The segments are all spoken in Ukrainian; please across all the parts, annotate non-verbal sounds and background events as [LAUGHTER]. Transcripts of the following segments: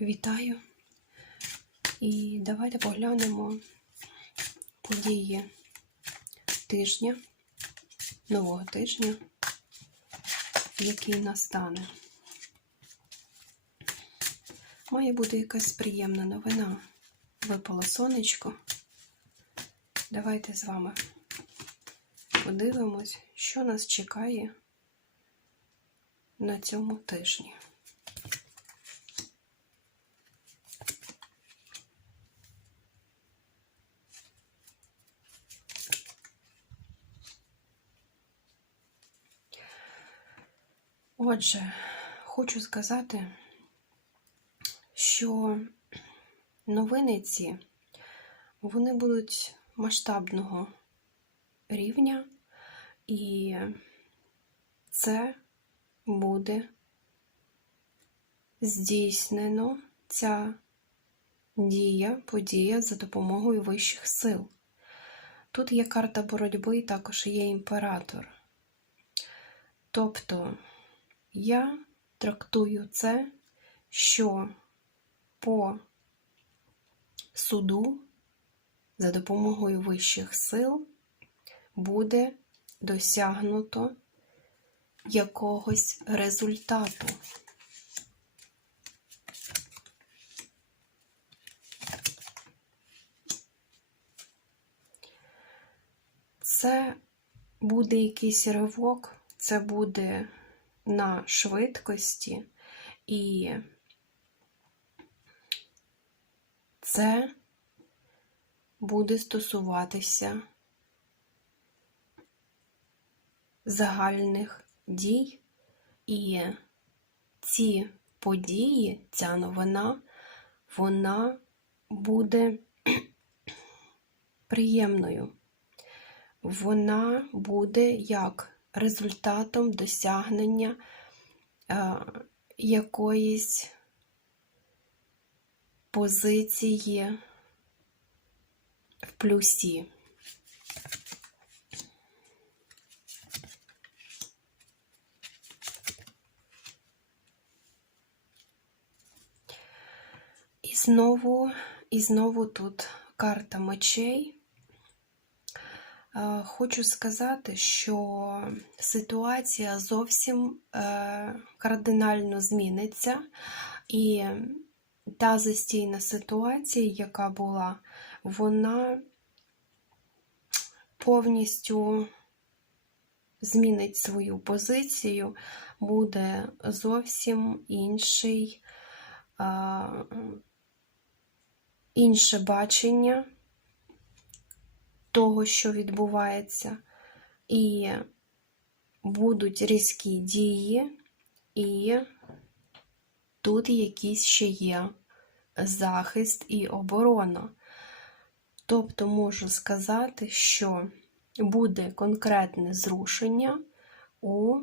Вітаю! І давайте поглянемо події тижня, нового тижня, який настане. Має бути якась приємна новина. Випало сонечко. Давайте з вами подивимось, що нас чекає на цьому тижні. Отже, хочу сказати, що новини ці вони будуть масштабного рівня, і це буде здійснено ця дія, подія за допомогою вищих сил. Тут є карта боротьби і також є імператор. Тобто я трактую це, що по суду за допомогою вищих сил буде досягнуто якогось результату. Це буде якийсь ривок, це буде на швидкості, і це буде стосуватися загальних дій, і ці події, ця новина, вона буде [CLEARS THROAT] приємною. Вона буде як результатом досягнення е, якоїсь позиції в плюсі. І знову, і знову тут карта мечей. Е, Хочу сказати, що ситуація зовсім е, кардинально зміниться, і та застійна ситуація, яка була, вона повністю змінить свою позицію, буде зовсім інший, е, інше бачення того, що відбувається, і будуть різкі дії, і тут якийсь ще є захист і оборона. Тобто можу сказати, що буде конкретне зрушення у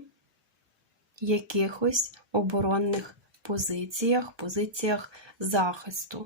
якихось оборонних позиціях, позиціях захисту.